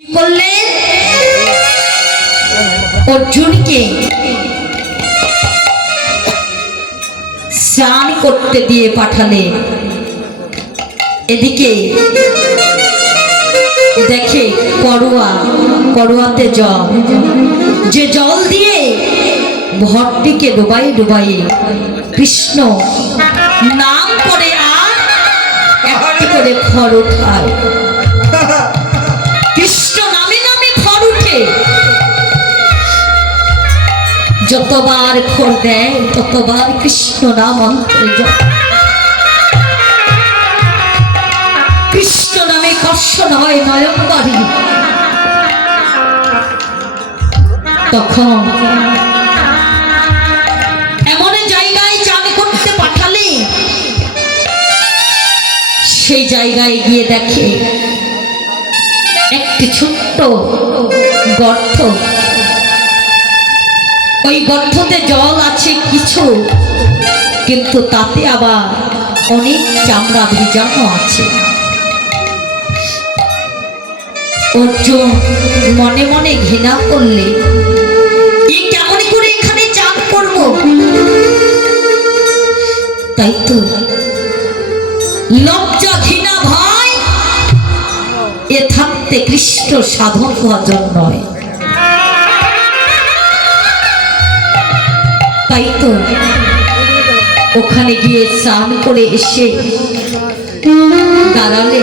কি করলেন? অর্জুনকে স্নান করতে দিয়ে পাঠালেন। এদিকে দেখে করোয়াতে জল, যে জল দিয়ে ভট্টিকে ডুবাই ডুবাই কৃষ্ণ নাম করে আর একটি করে খড় উঠায়। কৃষ্ণ নামে নামে খড় উঠে, যতবার খড় দেয় ততবার কৃষ্ণ নাম অন্তরে যায়। কৃষ্ণ নামে কর্ষণ হয় নয়নবাড়ি। তখন এমন জায়গায় চান করতে পাঠালে, সেই জায়গায় গিয়ে দেখে একটি ছোট্ট গর্ত। ওই গর্ততে জল আছে কিছু, কিন্তু তাতে আবার অনেক চামড়া ভিজানো আছে। অর্জুন মনে মনে ঘৃণা করলে, এই কেমন করে এখানে চান করব? তাই তো লজ্জা ঘৃণা ভয় এ থাকতে কৃষ্ণ সাধন ভজন নয়। তাই তো ওখানে গিয়ে স্নান করে এসে দাঁড়ালে,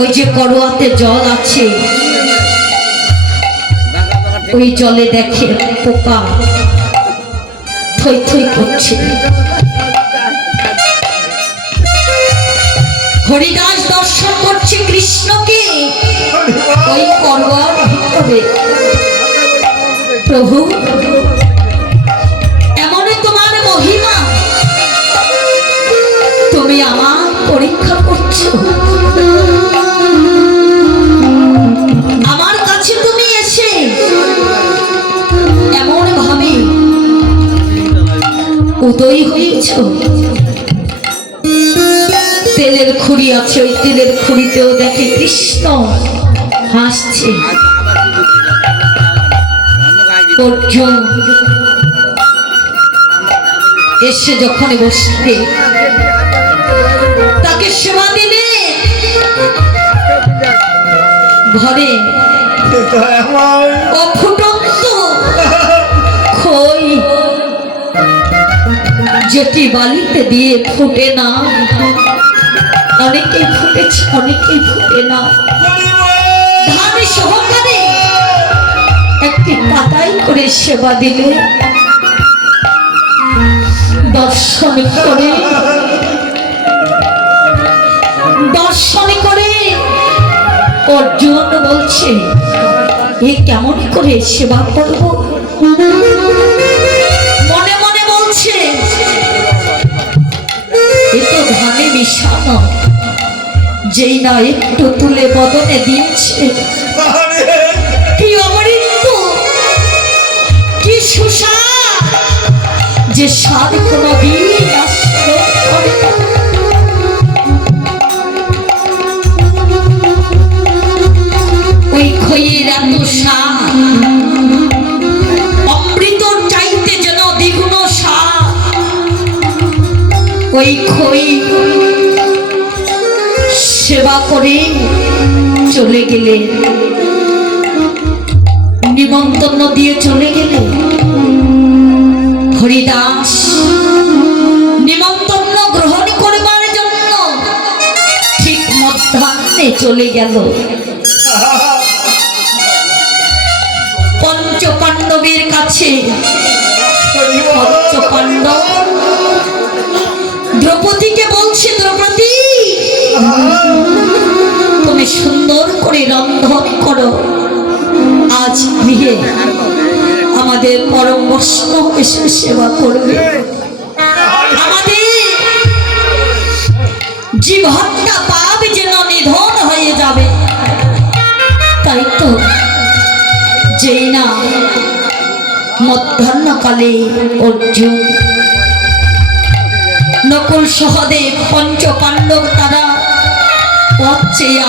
ওই যে করোয়াতে জল আছে, ওই জলে দেখে পোকা থই থই করছে। হরিদাস দর্শন করছে কৃষ্ণকে ওই করোয়ার ভিতরে। প্রভু, এমনই তোমার মহিমা, তুমি আমার পরীক্ষা করছো। আমার কাছে তুমি এসে এমন ভাবে উদয় হয়েছ। তেলের খুঁড়ি আছে, ওই তেলের খুঁড়িতেও দেখে কৃষ্ণ হাসছে। অর্জুন এসে যখন বসবে, তাকে সেবা দিলে ঘরে অফুটন্ত খই, যেটি বালিতে দিয়ে ফুটে না, অনেকেই ফুটেছে অনেকেই ফুটে না, ধান সহকারে একটি পাতাই করে সেবা দিলে দর্শন করে অর্জুন বলছে, এ কেমন করে সেবা করব? মনে মনে বলছে, এ তো ধানে মিশানো, যেই না একটু তুলে বদনে দিয়েছে, কি অমৃত, কি সুস্বাদ, যে স্বাদ কোনদিন আসলো করে। ওই খইয়ের এত স্বাদ, অমৃতর চাইতে যেন দ্বিগুণ স্বাদ। ওই খই সেবা করে চলে গেলে, নিমন্ত্রণ দিয়ে চলে গেলে, হরিদাস নিমন্ত্রণ গ্রহণ করবার জন্য ঠিক মধ্যাহ্নে চলে গেল। পঞ্চপাণ্ডবের কাছে পঞ্চপাণ্ডব দ্রৌপদীকে বলছে, দ্রৌপদী, তুমি সুন্দর করে রন্ধন করো, আজ গৃহে আমাদের পরম বৈষ্ণব এসে সেবা করবে, আমাদের জীবনটা পাপ যেন নিধন হয়ে যাবে। তাই তো যেই না মধ্যাহ্নকালে অর্জুন নকুল সহদেব পঞ্চপাণ্ডব তারা পথ চেয়ে